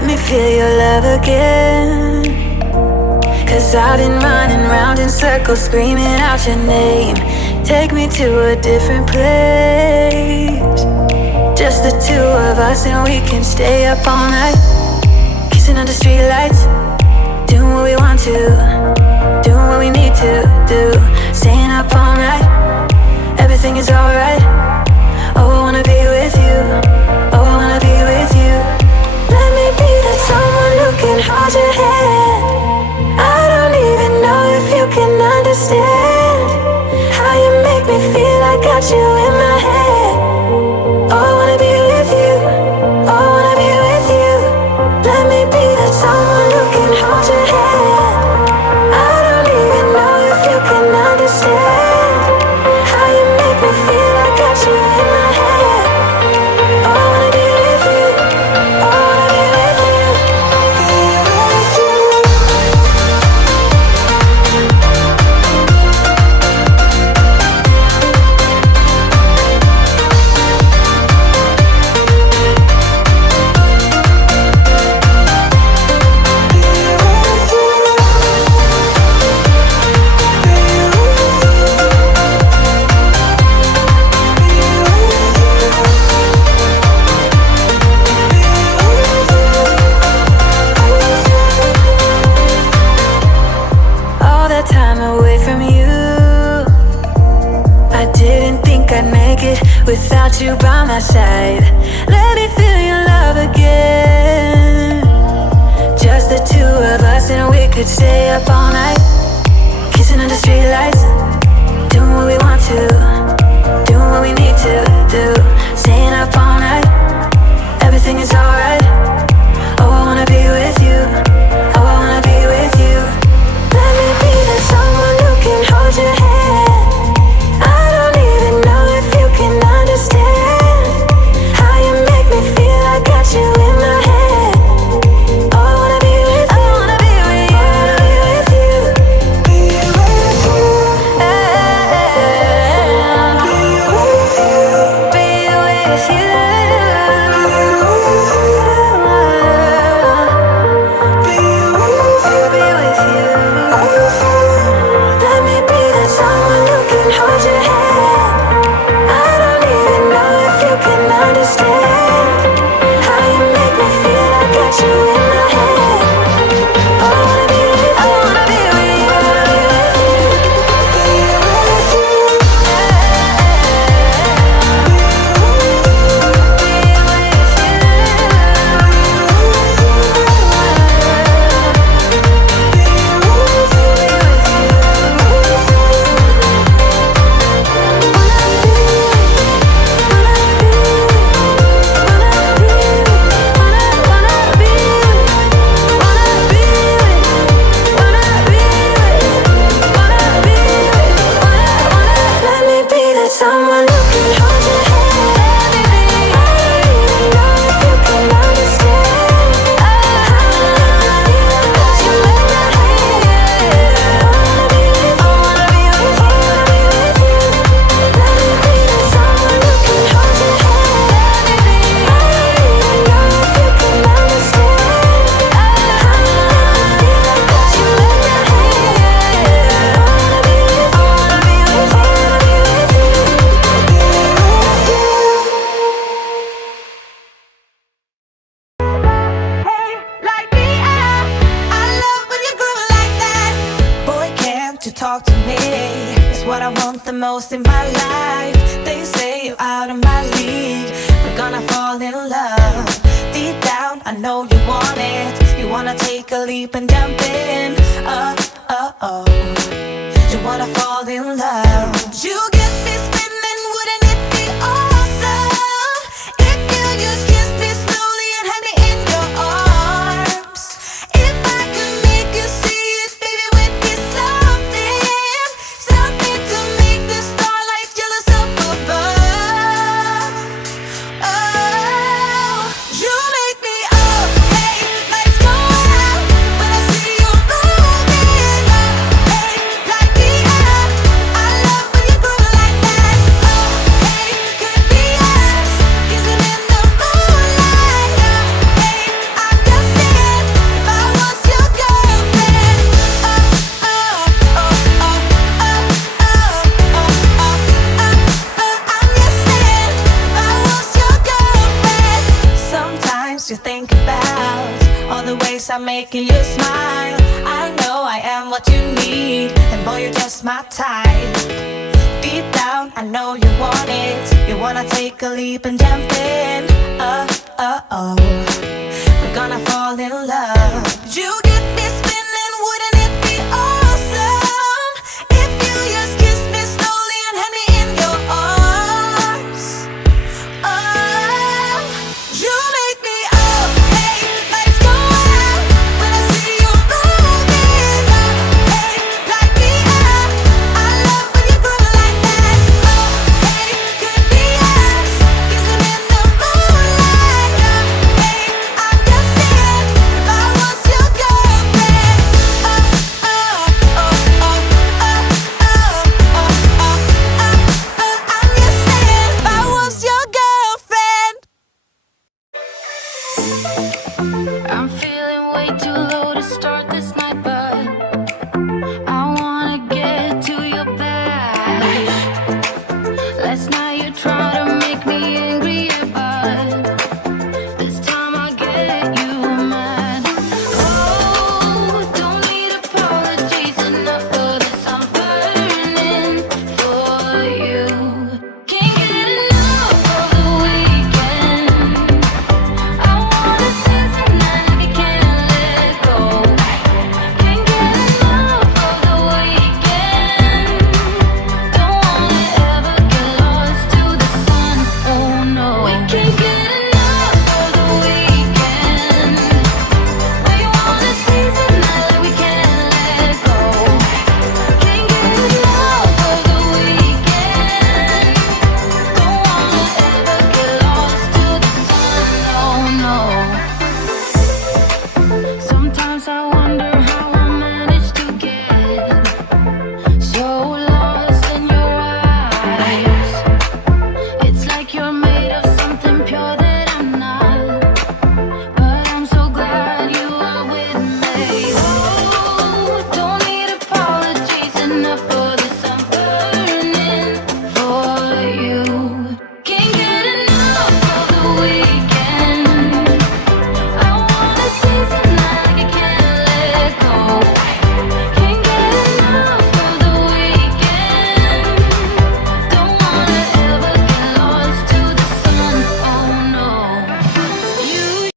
let me feel your love again. 'Cause I've been running round in circles, screaming out your name. Take me to a different place, just the two of us, and we can stay up all night, kissing under streetlights, doing what we want to, doing what we need to do, staying up all night. Everything is alright. Oh, I wanna be with you. Oh, I wanna be with you. Let me be the someone who can hold your hand. I don't even know if you can understand how you make me feel. I got you in my head. Oh, I wanna be with you. Oh, I wanna be with you. Let me be the someone who can hold your hand. I don't even know if you can understand how you make me feel. I got you in my head. Oh, I wanna be with you. Oh, I wanna be with you. Be with you. All that time away from you, I didn't think I'd make it without you by my side. Let me feel your love again, just the two of us, and we could stay up all night, kissing under streetlights, doing what we want to, doing what we need to do, staying up all night. Everything is alright. Oh, I wanna be with you. Oh, I wanna be with you. Let me be the someone who can hold your hand. I don't even know if you can understand how you make me feel. I got you in my head. Oh, I wanna be with you. I wanna be with you. I wanna be with you. Be with you. Be with you. Be with you. Let me be that someone who can hold your hand. I don't even know if you can understand how you make me feel. I got you in my head. Oh, I wanna be with you. I wanna be with you. I wanna be with you. Be with you. Let me be that someone who can hold your hand. I don't even know if you can understand how you make me feel. I got you in my head. I wanna be with you. I wanna be with you. Let me be that someone who can hold your hand. I don't even know if you can understand how you make me feel. I got you in my head. I wanna be with you. I wanna be with you. I wanna be with you. Hey, like me, I love when you groove like that. Boy, can't you talk to me? It's what I want the most in my life. They say you're out of my league. We're gonna fall in love. Deep down, I know you want it. You wanna take a leap and jump in. Oh. You wanna fall in love. You get me spinning, wouldn't it be awesome if you just kissed me slowly and had me in your arms? If I could make you see it, baby, would be something to make the starlight jealous up above. Oh, you make me up, hey, lights go out when I see you moving up, hey, like me up. I you think about all the ways I'm making you smile. I know I am what you need, and boy, you're just my type. Deep down, I know you want it. You wanna take a leap and jump in. Oh, we're gonna fall in love. You get me spinning, wouldn't it be awesome if you just kiss me slowly and had me in your arms? Oh, you make me up, hey, lights go out when I see you moving up, hey, light me up. I love when you groove like that. Oh, hey, could be us, kissing in the moonlight. Hey, I'm just saying, if I was your girlfriend. Oh, oh, oh, oh, oh, oh, oh, oh, oh, I'm just saying, if I was your girlfriend. I'm feeling way too low to start